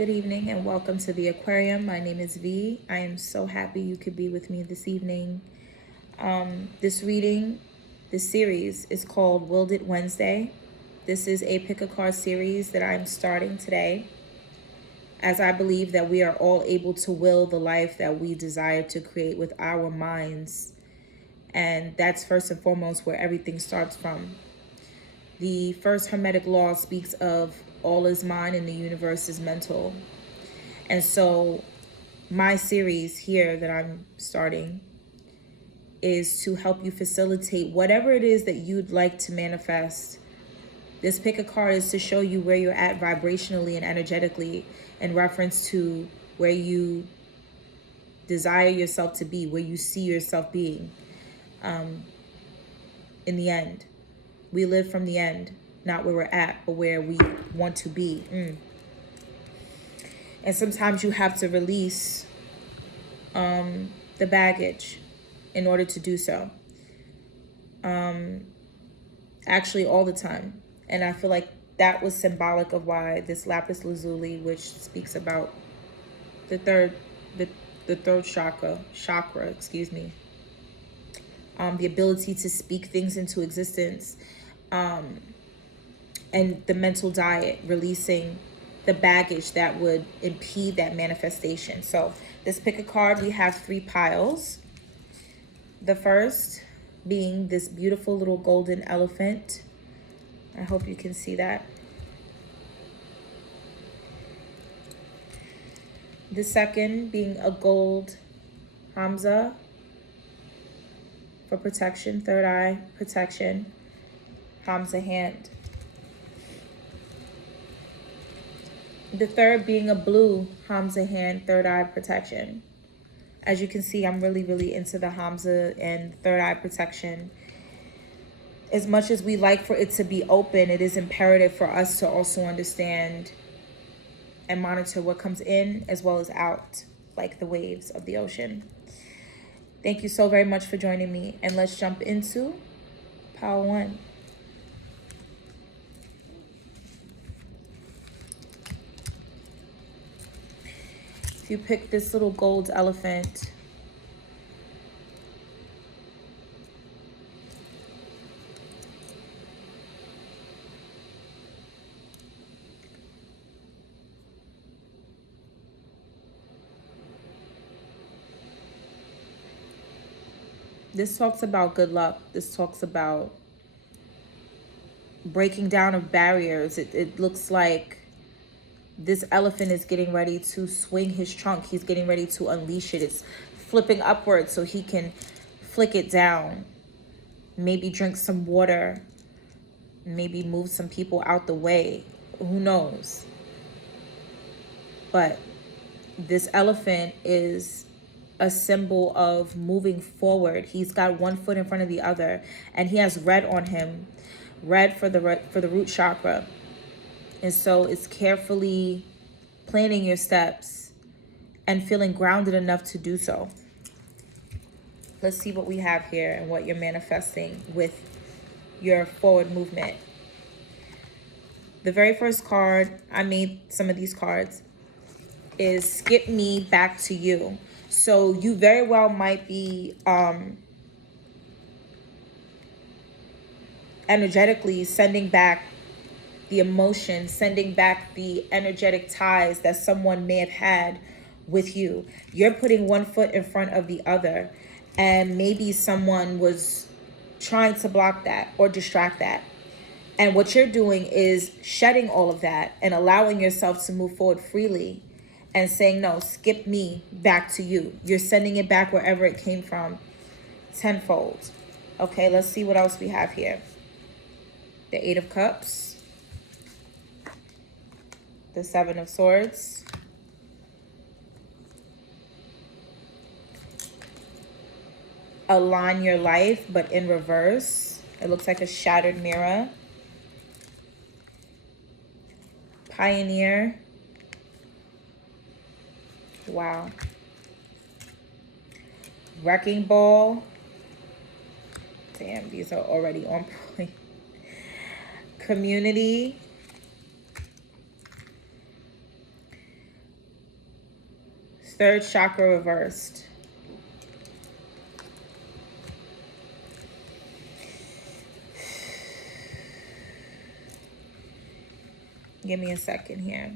Good evening and welcome to the aquarium. My name is V. I am so happy you could be with me this evening. This reading, this series is called Willed It Wednesday. This is a pick a card series that I'm starting today, as I believe that we are all able to will the life that we desire to create with our minds. And that's first and foremost where everything starts from. The first Hermetic law speaks of all is mind and the universe is mental. And so my series here that I'm starting is to help you facilitate whatever it is that you'd like to manifest. This pick a card is to show you where you're at vibrationally and energetically in reference to where you desire yourself to be, where you see yourself being in the end. We live from the end, not where we're at, but where we want to be. And sometimes you have to release the baggage in order to do so. Actually, all the time. And I feel like that was symbolic of why this lapis lazuli, which speaks about the third chakra, the ability to speak things into existence, and the mental diet, releasing the baggage that would impede that manifestation. So this pick a card, we have 3 piles. The first being this beautiful little golden elephant. I hope you can see that. The second being a gold Hamza for protection, third eye protection, Hamza hand. The third being a blue Hamza hand, third eye protection. As you can see, I'm really into the Hamza and third eye protection. As much as we like for it to be open, it is imperative for us to also understand and monitor what comes in as well as out, like the waves of the ocean. Thank you so very much for joining me, and let's jump into Pile 1. If you pick this little gold elephant, this talks about good luck. This talks about breaking down of barriers. It looks like this elephant is getting ready to swing his trunk. He's getting ready to unleash it. It's flipping upwards so he can flick it down. Maybe drink some water. Maybe move some people out the way. Who knows? But this elephant is a symbol of moving forward. He's got one foot in front of the other, and he has red on him. Red for the root chakra. And so it's carefully planning your steps and feeling grounded enough to do so. Let's see what we have here and what you're manifesting with your forward movement. The very first card, I made some of these cards, is skip me back to you. So you very well might be energetically sending back the emotion, sending back the energetic ties that someone may have had with you. You're putting one foot in front of the other, and maybe someone was trying to block that or distract that. And what you're doing is shedding all of that and allowing yourself to move forward freely and saying, no, skip me back to you. You're sending it back wherever it came from tenfold. Okay, let's see what else we have here. The 8 of Cups. The 7 of Swords. Align your life, but in reverse. It looks like a shattered mirror. Pioneer. Wow. Wrecking Ball. Damn, these are already on point. Community. Third chakra reversed. Give me a second here.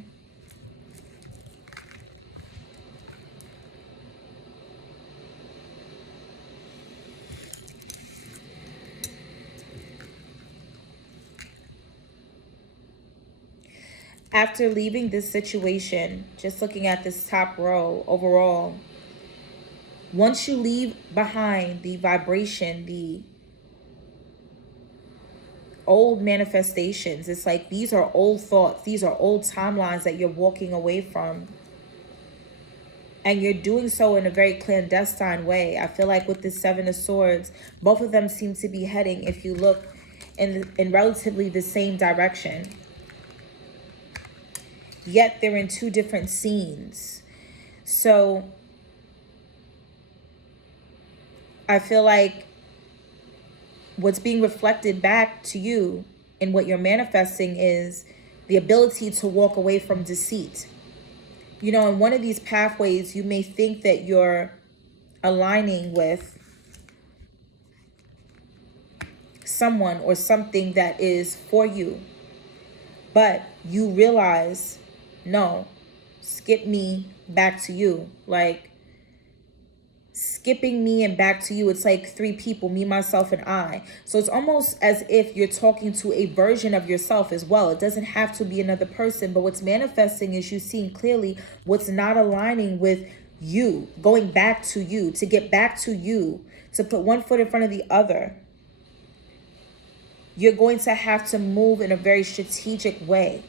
After leaving this situation, just looking at this top row overall, once you leave behind the vibration, the old manifestations, it's like these are old thoughts, these are old timelines that you're walking away from. And you're doing so in a very clandestine way. I feel like with the Seven of Swords, both of them seem to be heading, if you look, in relatively the same direction. Yet they're in two different scenes. So I feel like what's being reflected back to you in what you're manifesting is the ability to walk away from deceit. You know, in one of these pathways, you may think that you're aligning with someone or something that is for you, but you realize, no, skip me, back to you. Like, skipping me and back to you, it's like three people, me, myself, and I. So it's almost as if you're talking to a version of yourself as well. It doesn't have to be another person, but what's manifesting is you seeing clearly what's not aligning with you, going back to you, to get back to you, to put one foot in front of the other. You're going to have to move in a very strategic way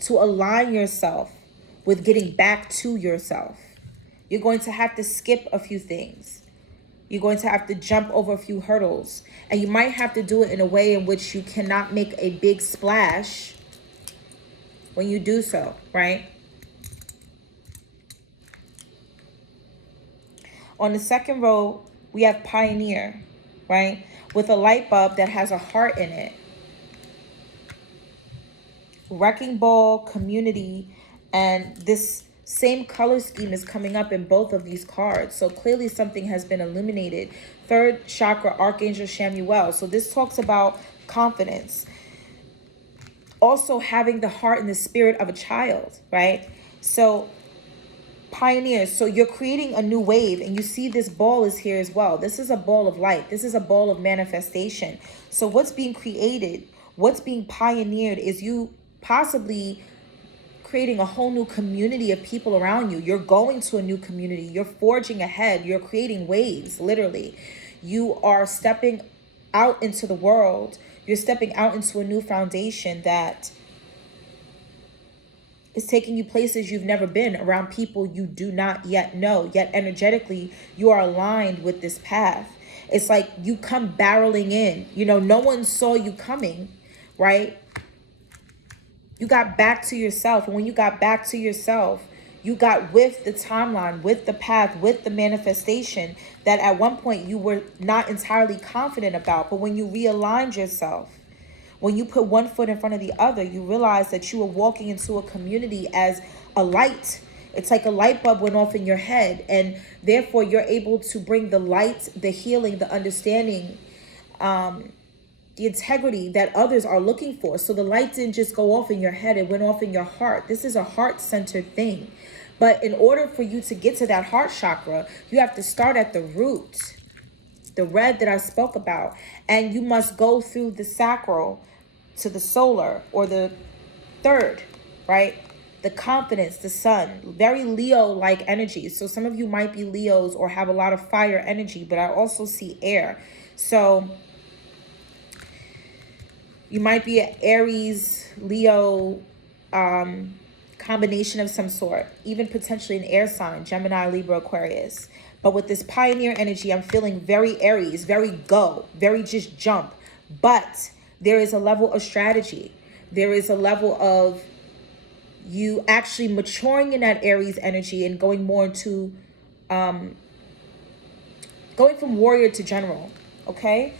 to align yourself with getting back to yourself. You're going to have to skip a few things. You're going to have to jump over a few hurdles. And you might have to do it in a way in which you cannot make a big splash when you do so, right? On the second row, we have Pioneer, right? With a light bulb that has a heart in it. Wrecking ball, community, and this same color scheme is coming up in both of these cards. So clearly something has been illuminated. Third chakra, Archangel Chamuel. So this talks about confidence. Also having the heart and the spirit of a child, right? So Pioneers, so you're creating a new wave, and you see this ball is here as well. This is a ball of light. This is a ball of manifestation. So what's being created, what's being pioneered is you possibly creating a whole new community of people around you. You're going to a new community. You're forging ahead. You're creating waves, literally. You are stepping out into the world. You're stepping out into a new foundation that is taking you places you've never been, around people you do not yet know. Yet energetically, you are aligned with this path. It's like you come barreling in. You know, no one saw you coming, right? You got back to yourself. And when you got back to yourself, you got with the timeline, with the path, with the manifestation that at one point you were not entirely confident about. But when you realigned yourself, when you put one foot in front of the other, you realize that you were walking into a community as a light. It's like a light bulb went off in your head, and therefore you're able to bring the light, the healing, the understanding, the integrity that others are looking for. So the light didn't just go off in your head, it went off in your heart. This is a heart-centered thing. But in order for you to get to that heart chakra, you have to start at the root, the red that I spoke about. And you must go through the sacral to the solar, or the third, right? The confidence, the sun, very Leo-like energy. So some of you might be Leos or have a lot of fire energy, but I also see air. So you might be an Aries, Leo, combination of some sort, even potentially an air sign, Gemini, Libra, Aquarius. But with this pioneer energy, I'm feeling very Aries, very go, very just jump. But there is a level of strategy. There is a level of you actually maturing in that Aries energy and going more into, going from warrior to general, okay?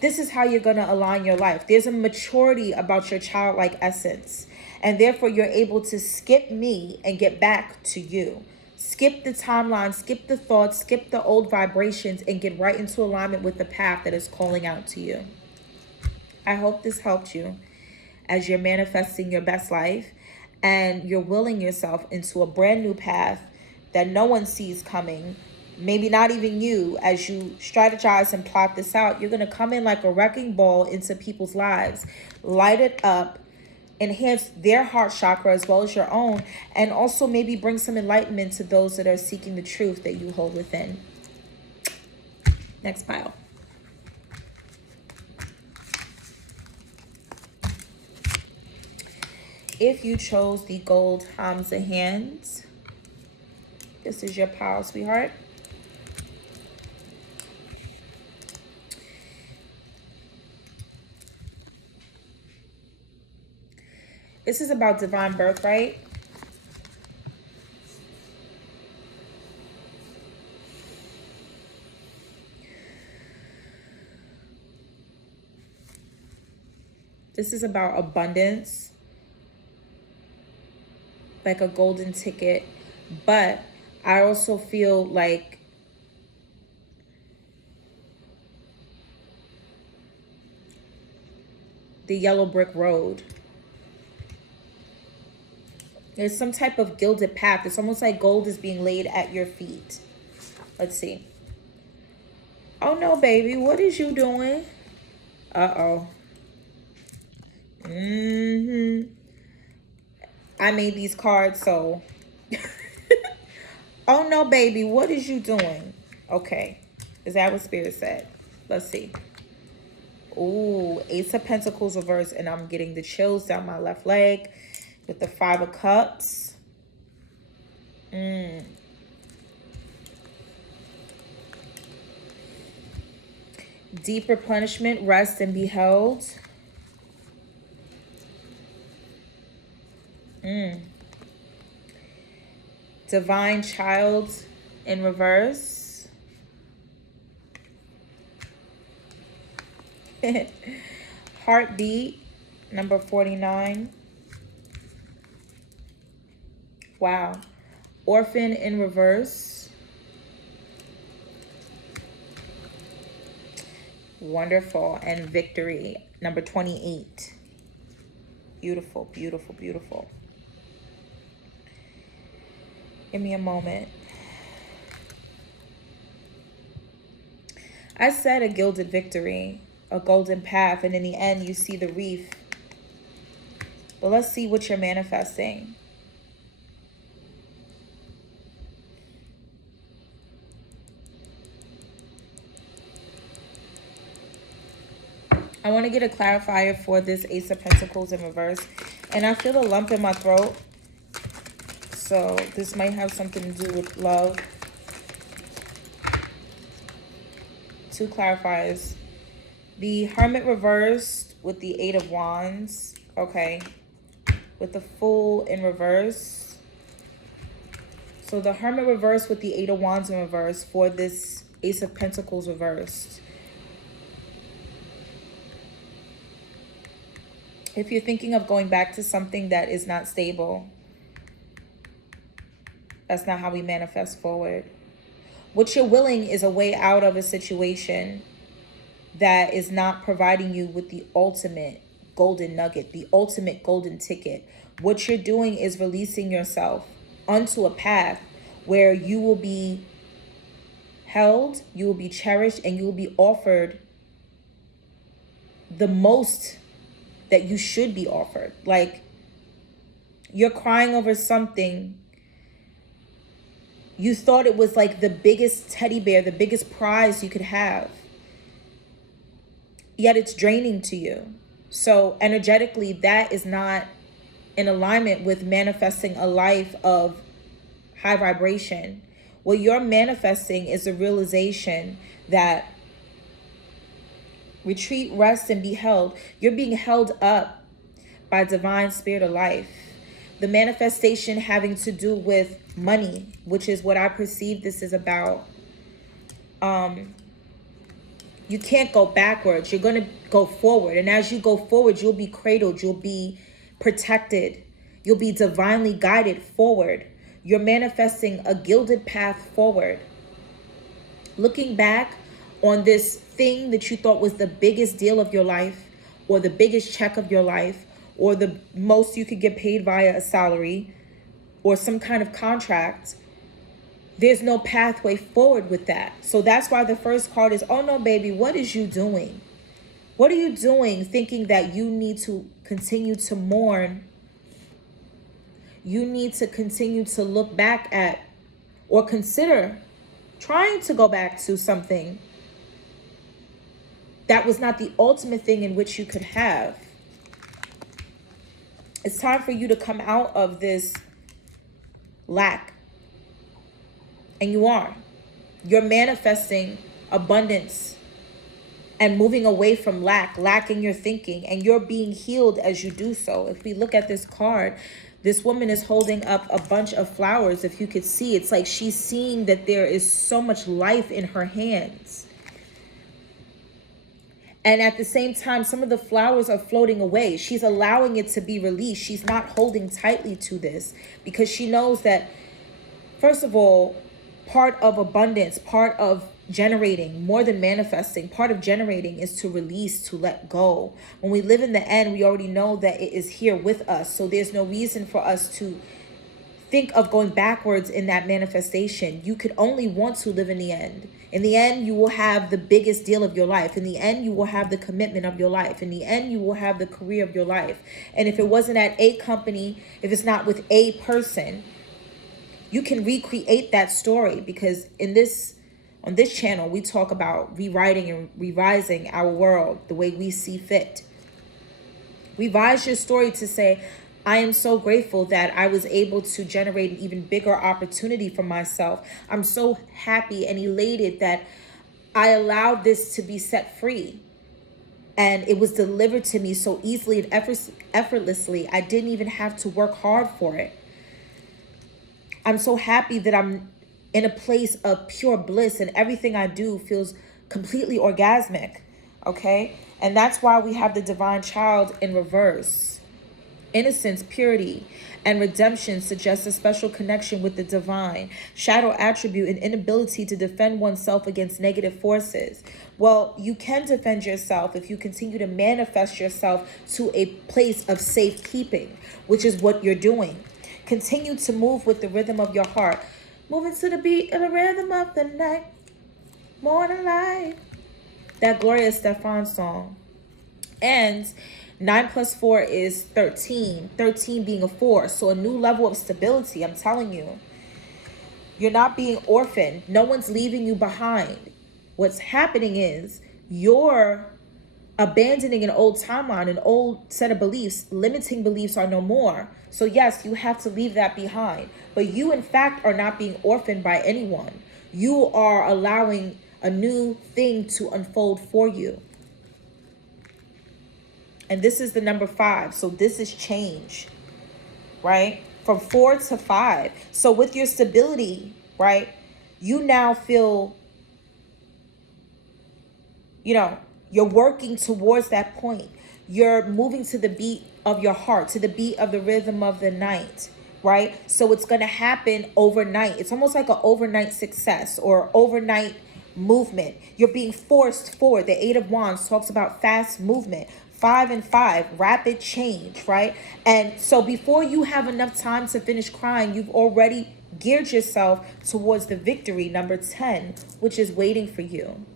This is how you're going to align your life. There's a maturity about your childlike essence. And therefore, you're able to skip me and get back to you. Skip the timeline, skip the thoughts, skip the old vibrations, and get right into alignment with the path that is calling out to you. I hope this helped you as you're manifesting your best life and you're willing yourself into a brand new path that no one sees coming. Maybe not even you. As you strategize and plot this out, you're going to come in like a wrecking ball into people's lives, light it up, enhance their heart chakra as well as your own, and also maybe bring some enlightenment to those that are seeking the truth that you hold within. Next pile. If you chose the gold Hamza hands, this is your pile, sweetheart. This is about divine birthright. This is about abundance, like a golden ticket. But I also feel like the yellow brick road. There's some type of gilded path. It's almost like gold is being laid at your feet. Let's see. Oh no, baby. What is you doing? Uh-oh. I made these cards, so. Oh no, baby. What is you doing? Okay. Is that what Spirit said? Let's see. Ooh, Ace of Pentacles reverse, and I'm getting the chills down my left leg with the Five of Cups. Deep replenishment, rest, and be held. Divine child in reverse. Heartbeat, number 49. Wow. Orphan in reverse. Wonderful. And victory, number 28. Beautiful, beautiful, beautiful. Give me a moment. I said a gilded victory, a golden path, and in the end you see the reef. But let's see what you're manifesting. I want to get a clarifier for this Ace of Pentacles in reverse. And I feel a lump in my throat. So this might have something to do with love. Two clarifiers. The Hermit reversed with the Eight of Wands. Okay. With the Fool in reverse. So the Hermit reversed with the Eight of Wands in reverse for this Ace of Pentacles reversed. If you're thinking of going back to something that is not stable, that's not how we manifest forward. What you're willing is a way out of a situation that is not providing you with the ultimate golden nugget, the ultimate golden ticket. What you're doing is releasing yourself onto a path where you will be held, you will be cherished, and you will be offered the most that you should be offered. Like, you're crying over something. You thought it was like the biggest teddy bear, the biggest prize you could have. Yet it's draining to you. So energetically, that is not in alignment with manifesting a life of high vibration. What you're manifesting is a realization that retreat, rest, and be held. You're being held up by divine spirit of life. The manifestation having to do with money, which is what I perceive this is about. You can't go backwards. You're going to go forward. And as you go forward, you'll be cradled. You'll be protected. You'll be divinely guided forward You're manifesting a gilded path forward. Looking back on this thing that you thought was the biggest deal of your life, or the biggest check of your life, or the most you could get paid via a salary or some kind of contract, there's no pathway forward with that. So that's why the first card is, oh no, baby, what is you doing? What are you doing thinking that you need to continue to mourn? You need to continue to look back at or consider trying to go back to something that was not the ultimate thing in which you could have. It's time for you to come out of this lack. And you are. You're manifesting abundance and moving away from lack in your thinking, and you're being healed as you do so. If we look at this card, this woman is holding up a bunch of flowers. If you could see, it's like she's seeing that there is so much life in her hands. And at the same time, some of the flowers are floating away. She's allowing it to be released. She's not holding tightly to this because she knows that, first of all, part of abundance, part of generating, more than manifesting, part of generating is to release, to let go. When we live in the end, we already know that it is here with us. So there's no reason for us to think of going backwards in that manifestation. You could only want to live in the end. In the end, you will have the biggest deal of your life. In the end, you will have the commitment of your life. In the end, you will have the career of your life. And if it wasn't at a company, if it's not with a person, you can recreate that story, because on this channel, we talk about rewriting and revising our world the way we see fit. Revise your story to say, I am so grateful that I was able to generate an even bigger opportunity for myself. I'm so happy and elated that I allowed this to be set free. And it was delivered to me so easily and effortlessly. I didn't even have to work hard for it. I'm so happy that I'm in a place of pure bliss and everything I do feels completely orgasmic. Okay? And that's why we have the divine child in reverse. Innocence, purity, and redemption suggests a special connection with the divine. Shadow attribute, an inability to defend oneself against negative forces. Well, you can defend yourself if you continue to manifest yourself to a place of safekeeping, which is what you're doing. Continue to move with the rhythm of your heart. Moving to the beat of the rhythm of the night. Morning light. That Gloria Estefan song. And 9 plus 4 is 13. 13 being a 4. So a new level of stability, I'm telling you. You're not being orphaned. No one's leaving you behind. What's happening is you're abandoning an old timeline, an old set of beliefs. Limiting beliefs are no more. So yes, you have to leave that behind. But you, in fact, are not being orphaned by anyone. You are allowing a new thing to unfold for you. And this is the number 5. So this is change, right? From 4 to 5. So with your stability, right, you now feel, you're working towards that point. You're moving to the beat of your heart, to the beat of the rhythm of the night, right? So it's going to happen overnight. It's almost like an overnight success or overnight movement. You're being forced forward. The 8 of Wands talks about fast movement. 5 and 5, rapid change, right? And so before you have enough time to finish crying, you've already geared yourself towards the victory, number 10, which is waiting for you.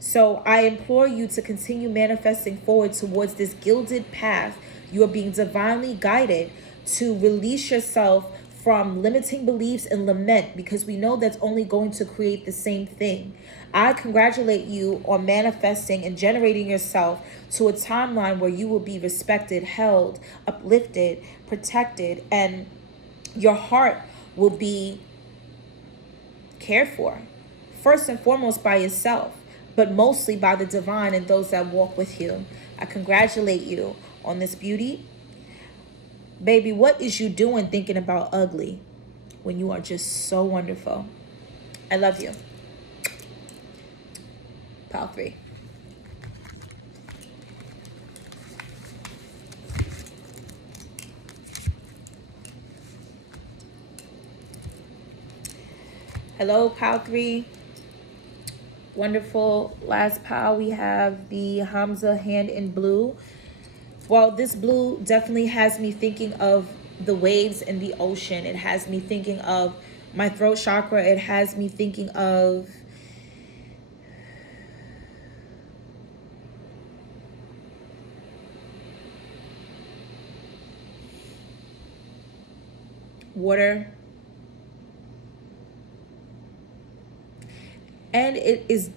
So I implore you to continue manifesting forward towards this gilded path. You are being divinely guided to release yourself from limiting beliefs and lament, because we know that's only going to create the same thing. I congratulate you on manifesting and generating yourself to a timeline where you will be respected, held, uplifted, protected, and your heart will be cared for. First and foremost by yourself, but mostly by the divine and those that walk with you. I congratulate you on this beauty. Baby, what is you doing thinking about ugly when you are just so wonderful? I love you. Pile 3. Hello, pile 3. Wonderful. Last pile, we have the Hamza hand in blue. Well, this blue definitely has me thinking of the waves in the ocean. It has me thinking of my throat chakra. It has me thinking of water. And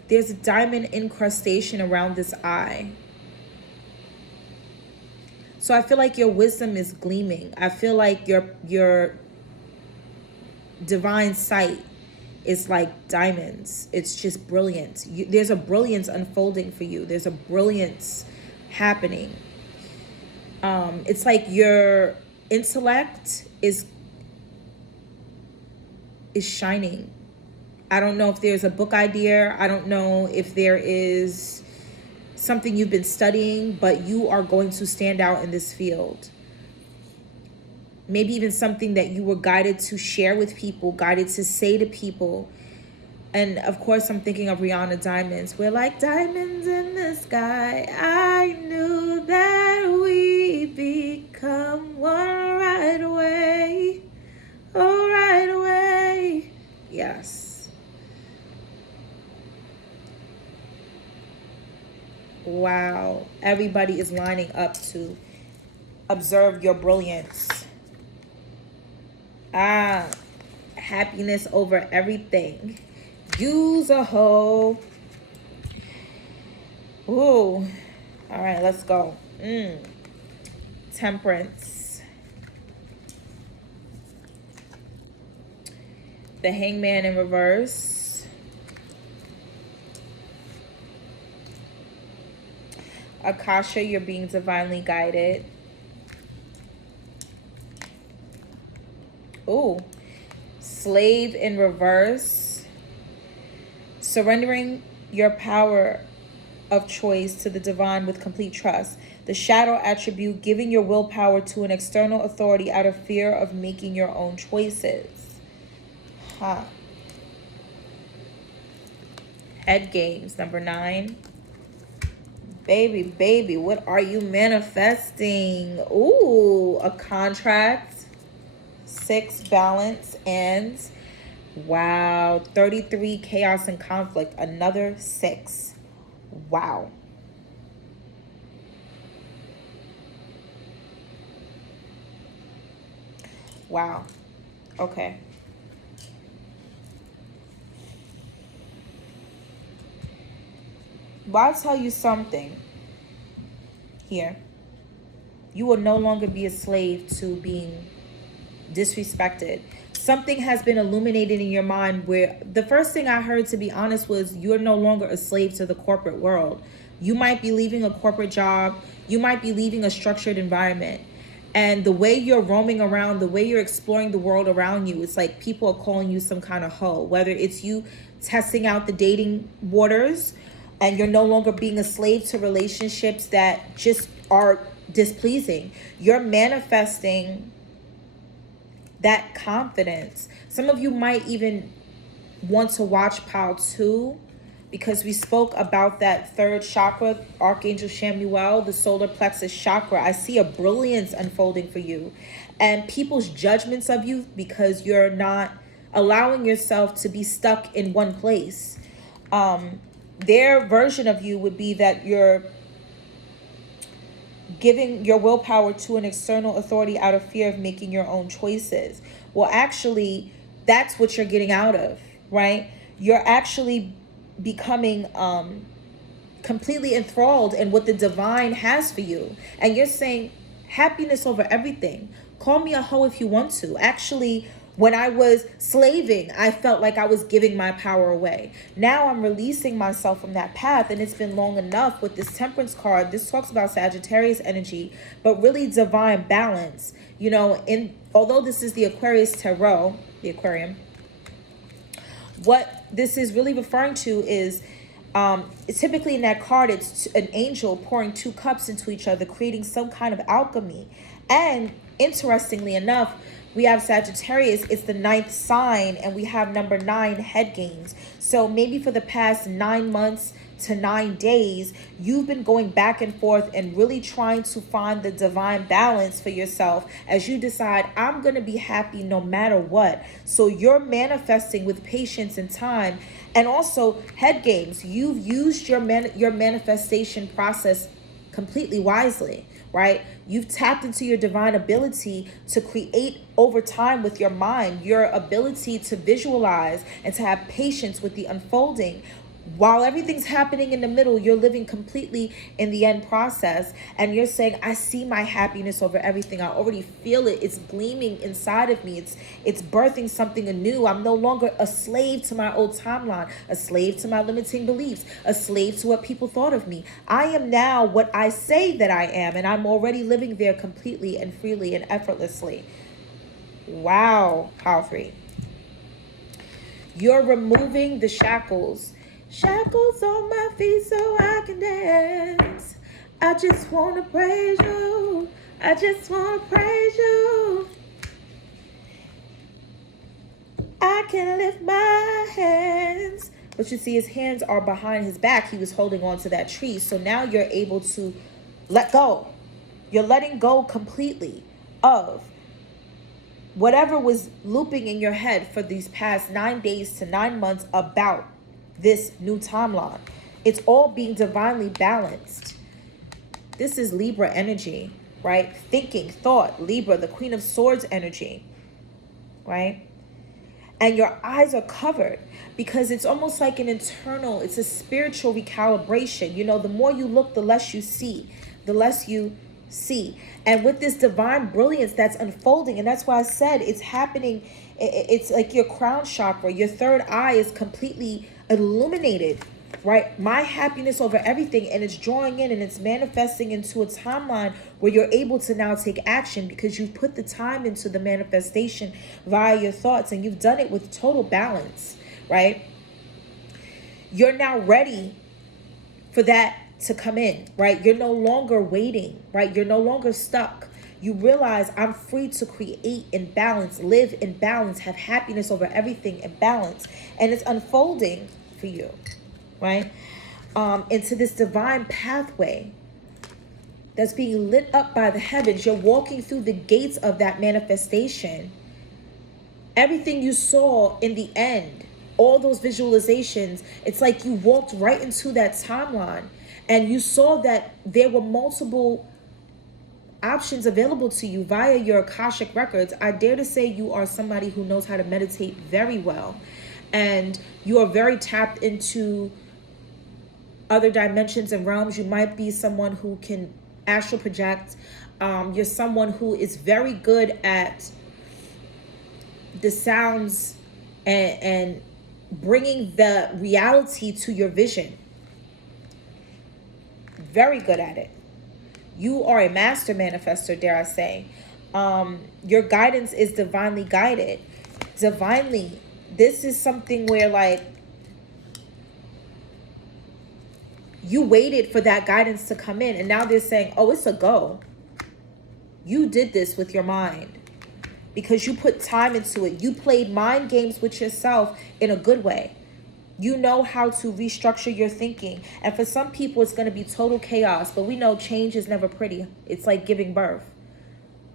there's a diamond incrustation around this eye. So I feel like your wisdom is gleaming. I feel like your divine sight is like diamonds. It's just brilliant. There's a brilliance unfolding for you. There's a brilliance happening. It's like your intellect is shining. I don't know if there's a book idea. I don't know if there is something you've been studying, but you are going to stand out in this field. Maybe even something that you were guided to share with people, guided to say to people. And of course, I'm thinking of Rihanna Diamonds. We're like diamonds in the sky. I knew that we'd become one right away. Oh, right away. Yes. Wow. Everybody is lining up to observe your brilliance. Happiness over everything. Use a hoe. Ooh. All right, let's go. Temperance. The Hangman in reverse. Akasha, you're being divinely guided. Ooh. Slave in reverse. Surrendering your power of choice to the divine with complete trust. The shadow attribute, giving your willpower to an external authority out of fear of making your own choices. Head games, number 9. Baby, what are you manifesting? Ooh, a contract. 6, balance, and wow, 33, chaos and conflict. Another 6. Wow. Wow. Okay. Well, I'll tell you something here. You will no longer be a slave to being disrespected. Something has been illuminated in your mind where the first thing I heard, to be honest, was you're no longer a slave to the corporate world. You might be leaving a corporate job. You might be leaving a structured environment. And the way you're roaming around, the way you're exploring the world around you, it's like people are calling you some kind of hoe. Whether it's you testing out the dating waters and you're no longer being a slave to relationships that just are displeasing. You're manifesting that confidence. Some of you might even want to watch Pile 2 because we spoke about that 3rd chakra, Archangel Chamuel, the solar plexus chakra. I see a brilliance unfolding for you and people's judgments of you because you're not allowing yourself to be stuck in one place. Their version of you would be that you're giving your willpower to an external authority out of fear of making your own choices. Well, actually, that's what you're getting out of, right? You're actually becoming completely enthralled in what the divine has for you. And you're saying, happiness over everything. Call me a hoe if you want to. Actually, when I was slaving, I felt like I was giving my power away. Now I'm releasing myself from that path, and it's been long enough with this Temperance card. This talks about Sagittarius energy, but really divine balance. You know, although this is the Aquarius Tarot, the Aquarium, what this is really referring to is typically in that card, it's an angel pouring 2 cups into each other, creating some kind of alchemy. And Interestingly enough, we have Sagittarius, it's the ninth sign, and we have number 9 head games. So maybe for the past 9 months to 9 days, you've been going back and forth and really trying to find the divine balance for yourself as you decide, I'm going to be happy no matter what. So you're manifesting with patience and time. And also head games, you've used your manifestation process completely wisely, right? You've tapped into your divine ability to create over time with your mind, your ability to visualize and to have patience with the unfolding. While everything's happening in the middle, you're living completely in the end process, and you're saying, I see my happiness over everything. I already feel it. It's gleaming inside of me. It's birthing something anew. I'm no longer a slave to my old timeline, a slave to my limiting beliefs, a slave to what people thought of me. I am now what I say that I am, and I'm already living there completely and freely and effortlessly. Wow, pile 3. You're removing the shackles. Shackles on my feet so I can dance. I just want to praise you. I just want to praise you. I can lift my hands. But you see, his hands are behind his back. He was holding on to that tree. So now you're able to let go. You're letting go completely of whatever was looping in your head for these past 9 days to 9 months about this new timeline. It's all being divinely balanced. This is Libra energy, right? Thinking, thought, Libra, the Queen of Swords energy, right? And your eyes are covered because it's almost like an internal, it's a spiritual recalibration. You know, the more you look, the less you see, the less you see. And with this divine brilliance that's unfolding, and that's why I said it's happening, it's like your crown chakra, your third eye is completely illuminated, right? My happiness over everything, and it's drawing in and it's manifesting into a timeline where you're able to now take action because you've put the time into the manifestation via your thoughts, and you've done it with total balance, right? You're now ready for that to come in, right? You're no longer waiting, right? You're no longer stuck. You realize I'm free to create in balance, live in balance, have happiness over everything in balance. And it's unfolding for you, right? Into this divine pathway that's being lit up by the heavens. You're walking through the gates of that manifestation. Everything you saw in the end, all those visualizations, it's like you walked right into that timeline and you saw that there were multiple options available to you via your Akashic records. I dare to say you are somebody who knows how to meditate very well, and you are very tapped into other dimensions and realms. You might be someone who can astral project. You're someone who is very good at the sounds and bringing the reality to your vision. Very good at it. You are a master manifester, dare I say. Your guidance is divinely guided. Divinely. This is something where, like, you waited for that guidance to come in, and now they're saying, oh, it's a go. You did this with your mind because you put time into it. You played mind games with yourself in a good way. You know how to restructure your thinking. And for some people, it's going to be total chaos. But we know change is never pretty. It's like giving birth.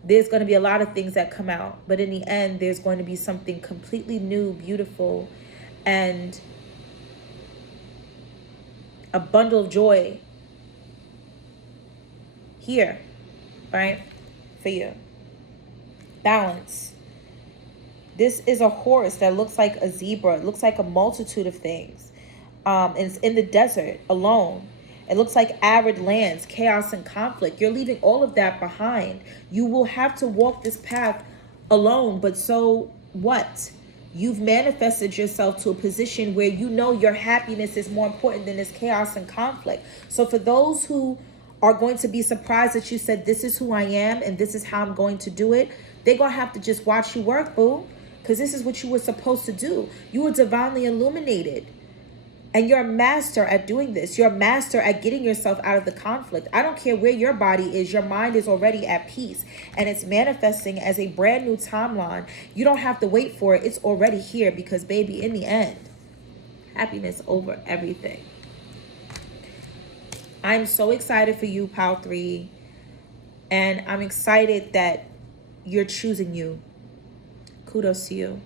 There's going to be a lot of things that come out. But in the end, there's going to be something completely new, beautiful, and a bundle of joy here, right? For you. Balance. This is a horse that looks like a zebra. It looks like a multitude of things. And it's in the desert alone. It looks like arid lands, chaos and conflict. You're leaving all of that behind. You will have to walk this path alone, but so what? You've manifested yourself to a position where you know your happiness is more important than this chaos and conflict. So for those who are going to be surprised that you said, this is who I am and this is how I'm going to do it, they're going to have to just watch you work, boo. Because this is what you were supposed to do. You were divinely illuminated. And you're a master at doing this. You're a master at getting yourself out of the conflict. I don't care where your body is. Your mind is already at peace. And it's manifesting as a brand new timeline. You don't have to wait for it. It's already here because, baby, in the end, happiness over everything. I'm so excited for you, Pile 3. And I'm excited that you're choosing you. Kudos to you.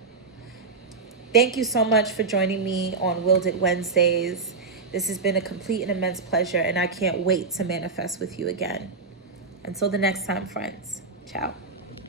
Thank you so much for joining me on Willed It Wednesdays. This has been a complete and immense pleasure, and I can't wait to manifest with you again. Until the next time, friends. Ciao.